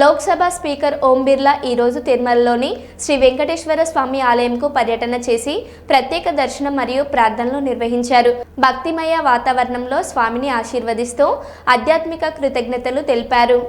Lok Sabha speaker Om Birla ఈరోజు తిరుమలలోని శ్రీ వెంకటేశ్వర స్వామి ఆలయంకు పర్యటన చేసి ప్రత్యేక దర్శనం మరియు ప్రార్థనలు నిర్వహించారు. భక్తిమయ వాతావరణంలో స్వామిని ఆశీర్వదిస్తూ ఆధ్యాత్మిక కృతజ్ఞతలు తెలిపారు.